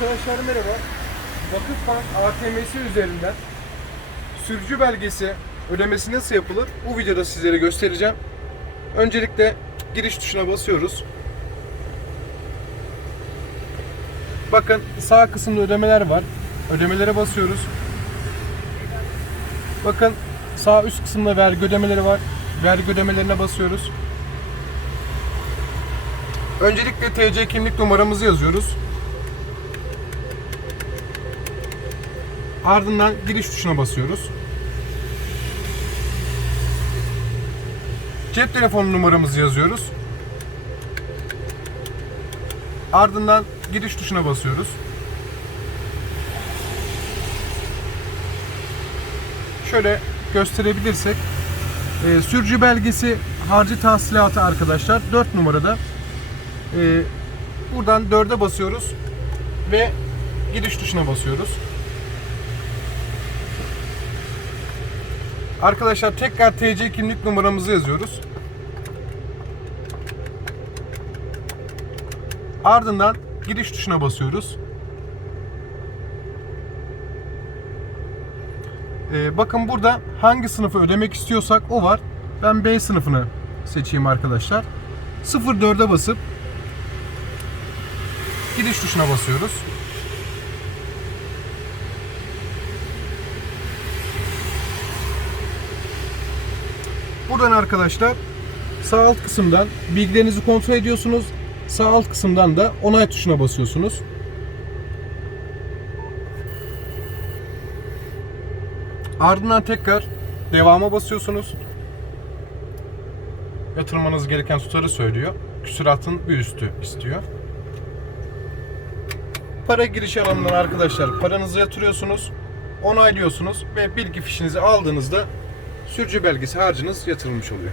Arkadaşlar merhaba. Vakıfbank ATM'si üzerinden sürücü belgesi ödemesi nasıl yapılır? Bu videoda sizlere göstereceğim. Öncelikle giriş tuşuna basıyoruz. Bakın sağ kısımda ödemeler var. Ödemelere basıyoruz. Bakın sağ üst kısımda vergi ödemeleri var. Vergi ödemelerine basıyoruz. Öncelikle TC kimlik numaramızı yazıyoruz. Ardından giriş tuşuna basıyoruz. Cep telefonu numaramızı yazıyoruz. Ardından giriş tuşuna basıyoruz. Şöyle gösterebilirsek e, sürücü belgesi harcı tahsilatı arkadaşlar 4 numarada e, buradan 4'e basıyoruz ve giriş tuşuna basıyoruz. Arkadaşlar tekrar TC kimlik numaramızı yazıyoruz. Ardından giriş tuşuna basıyoruz. Ee, bakın burada hangi sınıfı ödemek istiyorsak o var. Ben B sınıfını seçeyim arkadaşlar. 04'e basıp giriş tuşuna basıyoruz. Buradan arkadaşlar sağ alt kısımdan bilgilerinizi kontrol ediyorsunuz. Sağ alt kısımdan da onay tuşuna basıyorsunuz. Ardından tekrar devama basıyorsunuz. Yatırmanız gereken tutarı söylüyor. Küsuratın bir üstü istiyor. Para giriş alanından arkadaşlar paranızı yatırıyorsunuz. Onaylıyorsunuz ve bilgi fişinizi aldığınızda sürücü belgesi harcınız yatırılmış oluyor.